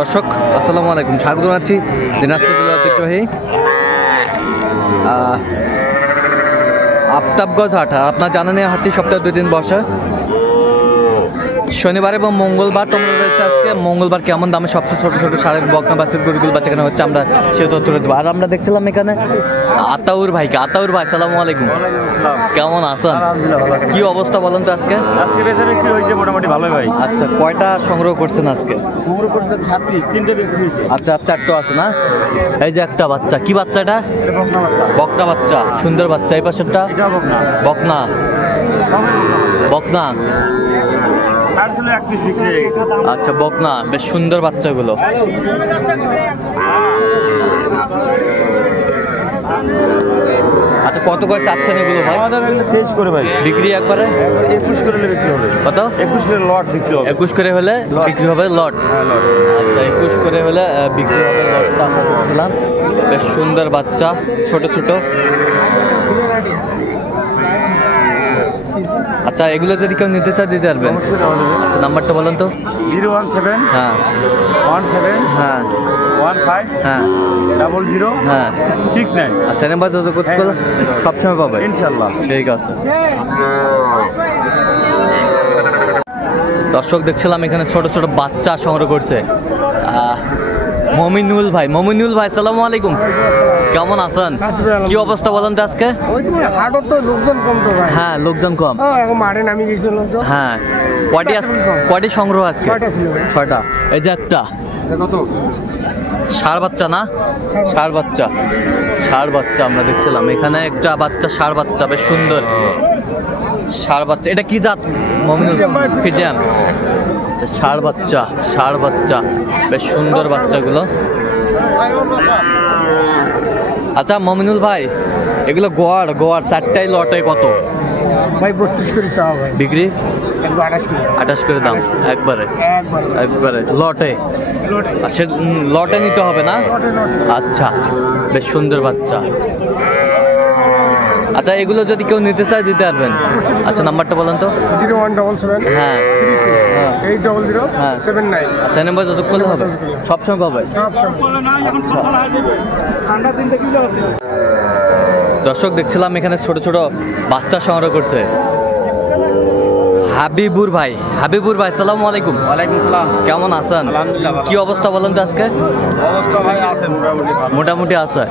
দর্শক আসসালামু আলাইকুম, স্বাগত জানাচ্ছি দিনাজপুর জেলার ঐতিহ্যবাহী আফতাবগঞ্জ হাট। আপনারা জানেন এই হাটটি সপ্তাহে 2 দিন বসে, শনিবার এবং মঙ্গলবার। তোমরা রয়েছে আজকে মঙ্গলবার কেমন দামে সবচেয়ে ছোটো ছোটো সাড়ে বকনা বাছুর গরুগুলো বাচ্চাখানে হচ্ছে, আমরা সে তথ্য দেবো। আর আমরা দেখছিলাম এখানে আতাউর ভাইকে। আতাউর ভাই সালামু আলাইকুম, কেমন আছেন? কি অবস্থা বলেন তো আজকে? আজকে বেচা বিক্রি হয়েছে মোটামুটি ভালোই ভাই। আচ্ছা, কয়টা সংগ্রহ করছেন আজকে? সংগ্রহ করছিলাম 37, 3টে বিক্রি হয়েছে। আচ্ছা, চারটো আছে না? এই যে একটা বাচ্চা, কি বাচ্চা এটা? বকনা বাচ্চা, সুন্দর বাচ্চা। এই পাশেরটা বকনা বকনা। আচ্ছা, বকনা, বেশ সুন্দর বাচ্চাগুলো। আচ্ছা, কত করে চাচ্ছেন এগুলো ভাই? 23 করে ভাই বিক্রি একবারে 21 করে বিক্রি হবে। কত? 21 করে লট বিক্রি হবে। 21 করে হলে বিক্রি হবে লট। আচ্ছা, 21 করে হলে বিক্রি হবে লটটা আমরা দেখছিলাম। বেশ সুন্দর বাচ্চা, ছোট ছোট। আচ্ছা, এগুলো যদি কেউ নিতে চায় দিতে পারবেন? আচ্ছা, নাম্বারটা বলেন তো। 017 হ্যাঁ 17 হ্যাঁ 15 হ্যাঁ 00 হ্যাঁ 69। আচ্ছা, নাম্বার যোগাযোগ করতে সবসময় পাবে ইনশাল্লাহ। ঠিক আছে। দর্শক দেখছিলাম এখানে ছোট ছোট বাচ্চা সংগ্রহ করছে মমিনুল ভাই। মমিনুল ভাই সালামু আলাইকুম, কেমন আছেন? কি অবস্থা বলেন তো আজকে? লোকজন কম তো ভাই। হ্যাঁ, লোকজন কম। মাঠে নামি গেছিল। হ্যাঁ, কয়টি সংগ্রহ আজকে? 6টা। এই যে একটা কত ষাঁড় বাচ্চা না? ষাঁড় বাচ্চা, ষাঁড় বাচ্চা আমরা দেখছিলাম এখানে একটা বাচ্চা, ষাঁড় বাচ্চা, বেশ সুন্দর ষাঁড় বাচ্চা। এটা কি জাত মমিনুল? ফিজিয়ান। আচ্ছা, ষাঁড় বাচ্চা, ষাঁড় বাচ্চা, বেশ সুন্দর বাচ্চাগুলো। আচ্ছা মমিনুল ভাই, এগুলো গোয়ার 4টাই লটে কত ভাই? 32 করে চাও ভাই। বিক্রি 28 করে দাম একবারে লটে। সে লটে নিতে হবে না? আচ্ছা, বেশ সুন্দর বাচ্চা। আচ্ছা, এগুলো যদি কেউ নিতে চায় দিতে পারবেন? আচ্ছা, নাম্বারটা বলেন তো। 0177 হ্যাঁ 800 79। আচ্ছা, নাম্বার যোগাযোগ করলে হবে, সবসময় পাবে। দর্শক দেখছিলাম এখানে ছোট ছোট বাচ্চা সংগ্রহ করছে হাবিবুর ভাই। হাবিবুর ভাই সালামু আলাইকুম। ওয়ালাইকুম সালাম। কেমন আছেন? আলহামদুলিল্লাহ। কি অবস্থা বলেন তো আজকে? অবস্থা ভাই আছে মোটামুটি ভালো। মোটামুটি আছে।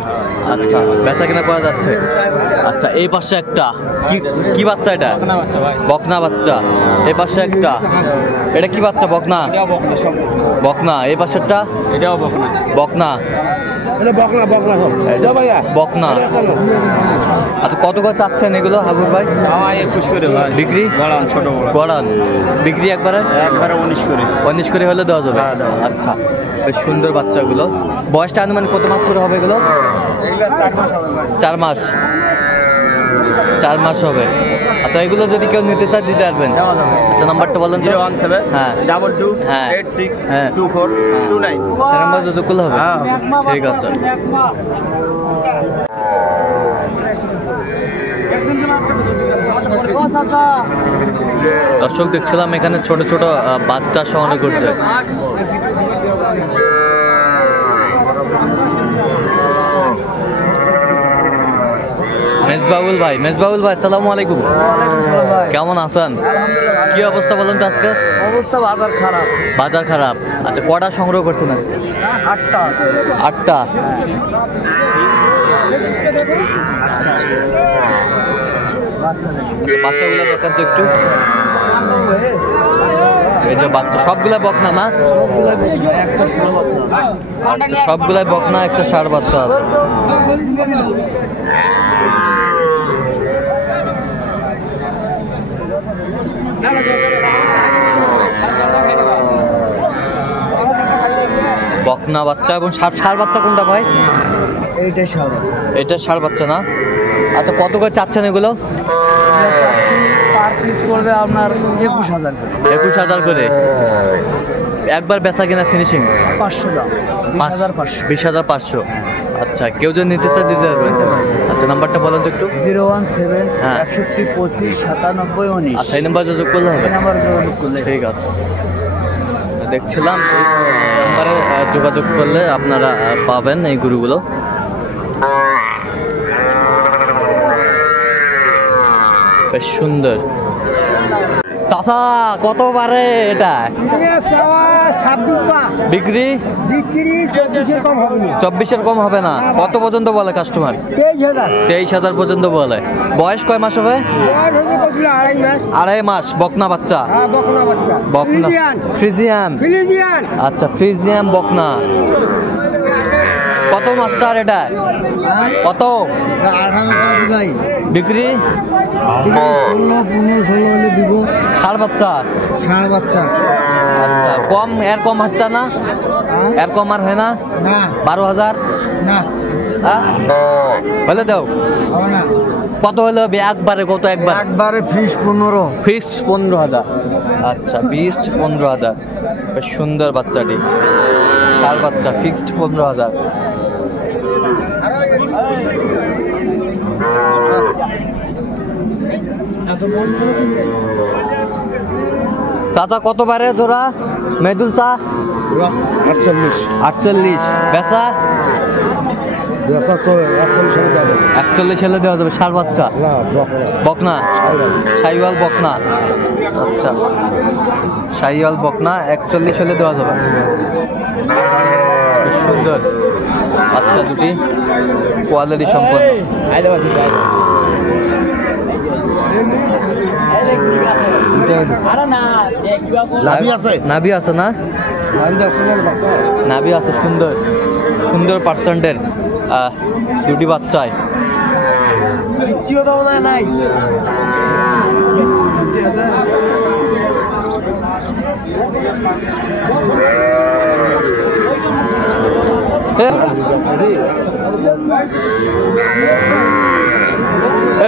আচ্ছা, বেচা কিনা করা যাচ্ছে। আচ্ছা, এই পাশে একটা কি বাচ্চা? এটা বকনা বাচ্চা। এই পাশে একটা, এটা কি বাচ্চা? বকনা বকনা। এই পাশেরটা এটাও বকনা বকনা বকনা। আচ্ছা, কত করে চাচ্ছেন এগুলো হাবিব ভাই? 21 করে ভাই। বিক্রি ছোট বড় গড়ান বিক্রি একবারে 19 করে। 19 করে হলে দেওয়া যাবে। আচ্ছা, বেশ সুন্দর বাচ্চাগুলো। বয়সটা আনুমানিক কত মাস করে হবে এগুলো? 4 মাস। 4 মাস হবে। আচ্ছা, এগুলো যদি কেউ নিতে চায় দিতে পারবেন? আচ্ছা, নাম্বারটা বলেন। 017 হ্যাঁ 22 হ্যাঁ 86 হ্যাঁ 24 29। নাম্বার যোগাযোগ করলে হবে। ঠিক আছে। দর্শক দেখছিলাম এখানে ছোট ছোট বাচ্চা সংগ্রহ করছে। মেজবাউল ভাই সালামু আলাইকুম, কেমন আছেন? কি অবস্থা বলেন তো আজকে? অবস্থা বাজার খারাপ। আচ্ছা, কটা সংগ্রহ করছেন? 8টা আছে। 8টা। বাচ্চাগুলো দরকার তো একটু। এই যে বাচ্চা সবগুলা বকনা না? একটা ষোলো বাচ্চা আছে। আচ্ছা, সবগুলাই বকনা, একটা ষাঁড় বাচ্চা আছে। বকনা বাচ্চা এবং ষাঁড় বাচ্চা কোনটা ভাই? এটা ষাঁড় বাচ্চা না? আচ্ছা, কত করে চাচ্ছেন এগুলো? পার পিস করবে আপনার 21,000 করে। একবার বেচা কিনা ফিনিশিং 500 দাম। 20,500। আচ্ছা, কেউ যদি নিতে চায় দিতে পারবেন? আচ্ছা, নাম্বারটা বলেন তো একটু। 017 হ্যাঁ 61 25 97 19। আচ্ছা, এই নাম্বার যোগাযোগ করলে হবে। নাম্বার যোগাযোগ করলে ঠিক আছে। দেখছিলাম নাম্বারে যোগাযোগ করলে আপনারা পাবেন এই গরুগুলো। বেশ সুন্দর। চাচা কত পারে এটা বিক্রি? 24-এর কম হবে না। কত পর্যন্ত বলে কাস্টমার? 23,000 পর্যন্ত বলে। বয়স কয় মাস হবে? 2.5 মাস। বকনা বাচ্চা? বকনা ফ্রিজিয়ান। আচ্ছা ফ্রিজিয়ান বকনা। কত মাস্টার এটা? কত বিক্রি? 16 দিব। ষাঁড় বাচ্চা? আচ্ছা কম, এর কম হচ্ছে না? এর কম আর হয় না? 12,000 হলে দাও। কত হলো একবারে? কত একবারে? ফিস 15। ফিক্সড 15,000। আচ্ছা ফিক্সড 15,000। বেশ সুন্দর বাচ্চাটি, ষাঁড় বাচ্চা, ফিক্সড 15,000। চাচা কত পারে জোড়া মেদুল চা? 48। বেচা? 41 হলে দেওয়া যাবে। ষাঁড় বাচ্চা? বকনা? শাহিওয়াল বকনা। আচ্ছা শাহিওয়াল বকনা 41 হলে দেওয়া যাবে। বেশ সুন্দর বাচ্চা দুটি, কোয়ালিটি সম্পন্ন। নাভি আছে না? নাভি আছে। সুন্দর সুন্দর পার্সেন্টের দুটি বাচ্চায়।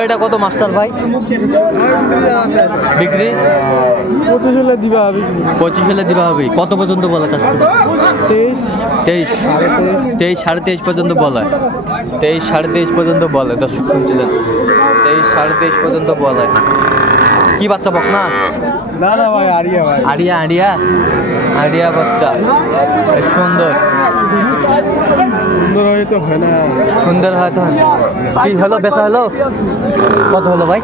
এটা কত মাস্টার ভাই বিক্রি? 25 হলে দিবা। 25 হলে দিবা হবে। কত পর্যন্ত বলে কাস্টমার? 23, 23 পর্যন্ত বলে। 23, 23.5 পর্যন্ত বলে। দর্শক শুনছিলেন 23, 23.5 পর্যন্ত বলে। কি বাচ্চা বকনা? না ভাই, আড়িয়া ভাই। আড়িয়া বাচ্চা। সুন্দর হয়তো হয় না। সুন্দর হয়তো। কি হলো বেচা হলো? কত হলো ভাই?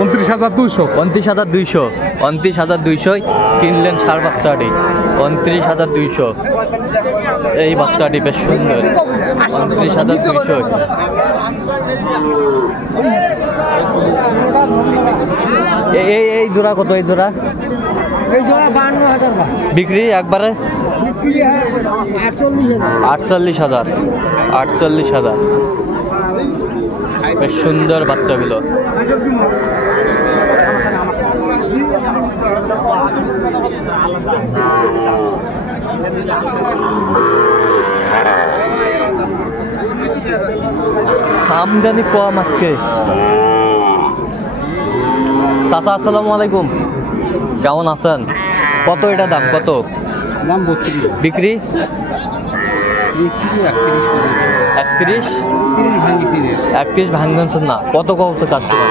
29,200। 29,200। 29,200 কিনলেন ষাঁড় বাচ্চাটি। 29,200। এই বাচ্চাটি বেশ সুন্দর। 29,200। এই জোড়া কত? এই জোড়া 52,000 বিক্রি একবারে? 48,000। 48,000। বেশ সুন্দর বাচ্চাগুলো। আমদানি কম আজকে। চাচা আসসালামু আলাইকুম, কেমন আছেন? কত এটা দাম? কত দাম? 32। বিক্রি? 31 ভাঙবেন না। কত কৌছে কাস্টমার?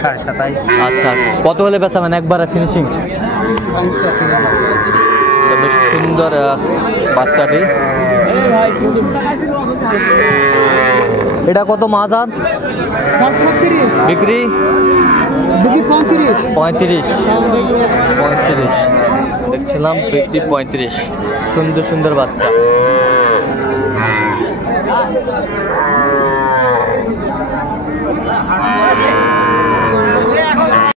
27। আচ্ছা কত হলে বেচাবেন একবারে ফিনিশিং? বেশ সুন্দর বাচ্চাটি। এটা কত মাজান বিক্রি? 35। দেখছিলাম বিক্রি 35। সুন্দর সুন্দর বাচ্চা।